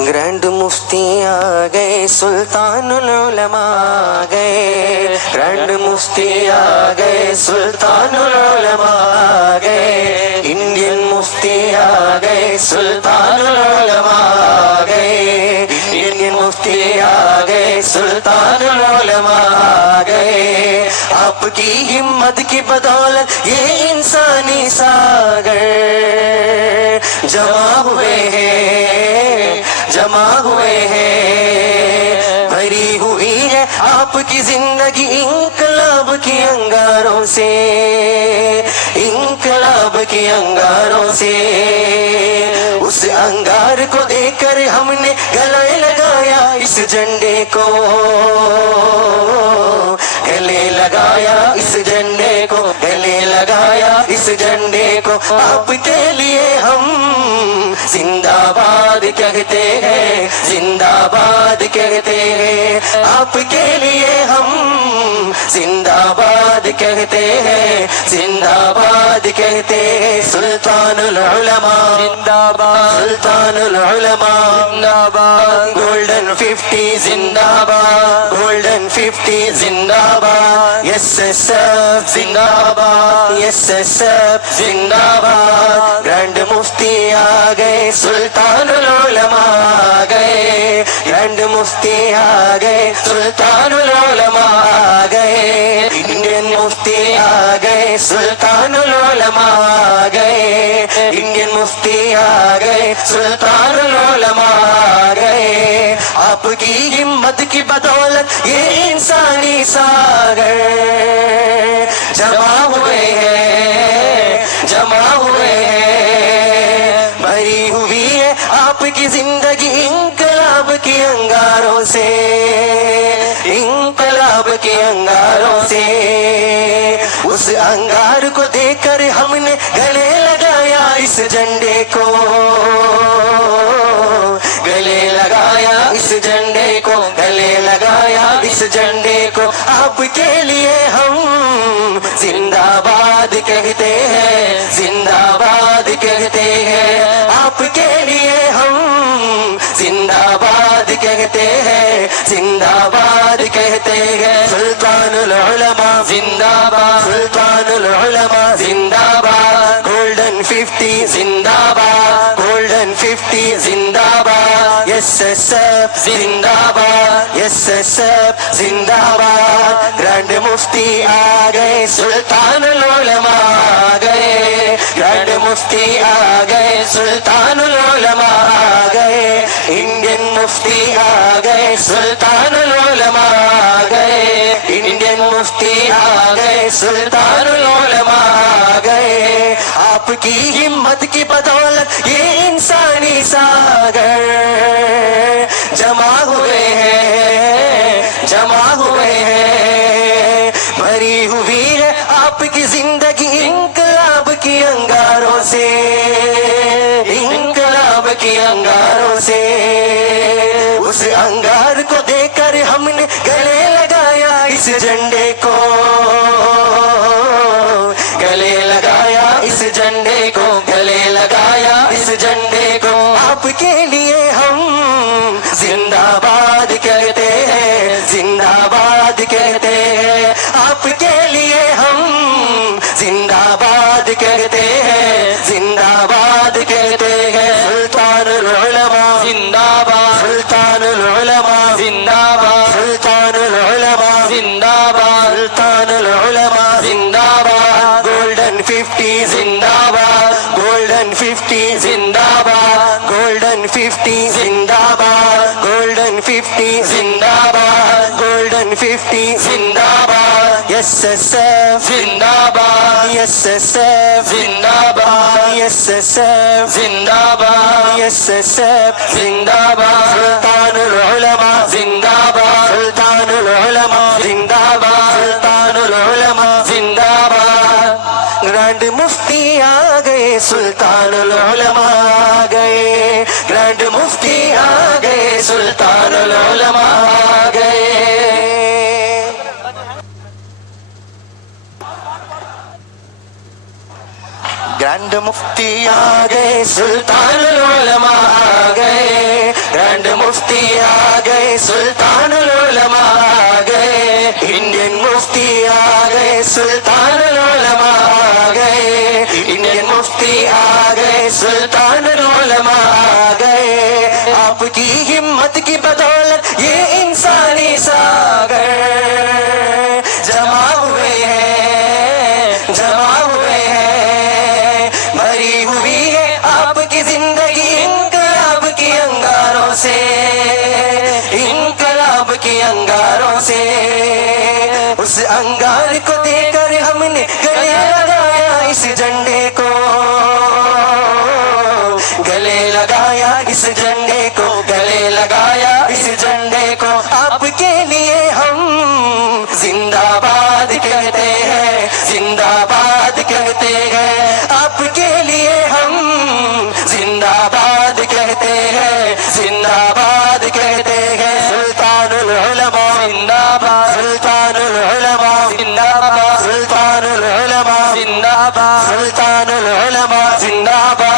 Grand मुफ्ती आ गए, सुल्तानुल उलमा आ गए। ग्रैंड मुफ्ती आ गए, सुल्तानुल उलमा आ गए। इंडियन मुफ्ती आ गए, सुल्तानुल उलमा आ गए। इंडियन मुफ्ती आ गए, सुल्तानुल उलमा आ गए। आपकी हिम्मत की बदौलत ये इंसानी सागर जमा हुए हैं, जमा हुए हैं। भरी हुई है आपकी जिंदगी इंकलाब की अंगारों से, इंकलाब के अंगारों से। उस अंगार को देखकर हमने गले लगाया इस झंडे को, गले लगाया इस झंडे को, गले लगाया इस झंडे को। आपके लिए हम जिंदाबाद कहते हैं, जिंदाबाद कहते हैं। आपके लिए हम जिंदाबाद कहते हैं, जिंदाबाद कहते हैं। सुल्तानुल उलमा जिंदाबाद, सुल्तानुल उलमा जिंदाबाद। गोल्डन 50 जिंदाबाद, गोल्डन 50 जिंदाबाद। एसएसएफ जिंदाबाद, एसएसएफ जिंदाबाद। ग्रैंड मुफ्ती आ गए, सुल्तानुल उलमा आ गए। ग्रैंड मुफ्ती आ गए, सुल्तानुल उलमा आ गए। इंडियन मुफ्ती आ गए, सुल्तानुल उलमा आ गए। इंडियन मुफ्ती आ गए, सुल्तानुल उलमा आ गए। आपकी हिम्मत की बदौलत ये इंसानी सागर जमा हुए हैं, जमा हुए हैं। भरी हुई है आपकी जिंदगी इंकलाब के अंगारों से, इंकलाब के अंगारों से। उस अंगार को देखकर हमने गले लगाया इस झंडे को, गले लगाया इस झंडे को, गले लगाया इस झंडे को। आपके लिए हम जिंदाबाद कहते हैं, जिंदाबाद कहते हैं। आपके लिए हम जिंदाबाद कहते हैं, जिंदाबाद कहते हैं। सुल्तानुल उलमा जिंदाबाद, सुल्तानुल उलमा जिंदाबाद। गोल्डन 50 जिंदाबाद, गोल्डन 50 जिंदाबाद। एसएसएफ जिंदाबाद, एसएसएफ जिंदाबाद। ग्रैंड मुफ्ती आ गए, सुल्तानुल उलमा आ गए। ग्रैंड मुफ्ती आ गए, सुल्तानुल उलमा आ गए। इंडियन मुफ्ती आ गए, सुल्तानुल उलमा आ गए। इंडियन मुफ्ती आ गए, सुल्तानुल उलमा आ गए। आपकी हिम्मत की बदौलत ये इंसानी सागर जमा हुए हैं, जमा हुए हैं। भरी हुई है आपकी जिंदगी इंकलाब की अंगारों से, इंकलाब की अंगारों से। उस अंगार को देखकर हमने गले लगाया इस झंडे को, गले लगाया इस झंडे को, गले लगाया इस झंडे को। आपके लिए हम जिंदाबाद कहते हैं, जिंदाबाद कहते हैं। आपके लिए हम जिंदाबाद कहते हैं, जिंदाबाद कहते हैं। सुल्तानुल उलमा जिंदाबाद, सुल्तानुल उलमा जिंदाबाद, सुल्तानुल उलमा जिंदाबाद, सुल्तानुल उलमा जिंदाबाद। गोल्डन 50 जिंदाबाद, गोल्डन 50 जिंदाबाद। गोल्डन 50 जिंदाबाद, गोल्डन 50 जिंदाबाद। गोल्डन 50 जिंदाबाद। एसएसएफ जिंदाबाद, एसएसएफ जिंदाबाद, एसएसएफ जिंदाबाद, एसएसएफ जिंदाबाद। सुल्तानुल उलमा जिंदाबाद, सुल्तानुल उलमा जिंदाबाद, सुल्तानुल उलमा जिंदाबाद। ग्रैंड मुफ्ती आ गए, सुल्तानुल उलमा आ गए। ग्रैंड मुफ्ती आ गए, सुल्तानुल उलमा आ गए। ग्रैंड मुफ्ती आ गए, सुल्तानुल उलमा आ गए। ग्रैंड सुल्तानुल उलमा आ गए, इंडियन मुफ्ती आ गए, सुल्तानुल उलमा आ गए, इंडियन मुफ्ती आ गए, सुल्तानुल उलमा आ गए। आपकी हिम्मत की बदौलत ये इंसानी सागर जमा हुए हैं, जमा हुए हैं। भरी हुई है आपकी जिंदगी इनकलाब की अंगारों से, इनकलाब की अंगारों से। उस अंगार को देकर हमने गले लगाया इस झंडे को, गले लगाया इस झंडे को, गले लगाया इस झंडे को। आपके लिए हम जिंदाबाद कहते हैं, जिंदाबाद कहते हैं। आपके लिए हम जिंदाबाद कहते हैं, जिंदाबाद कहते हैं। सुल्तानुल उलमा जिंदाबाद, सुल्तानुल उलमा जिंदाबाद, सुल्तानुल उलमा जिंदाबाद, सुल्तानुल उलमा जिंदाबाद।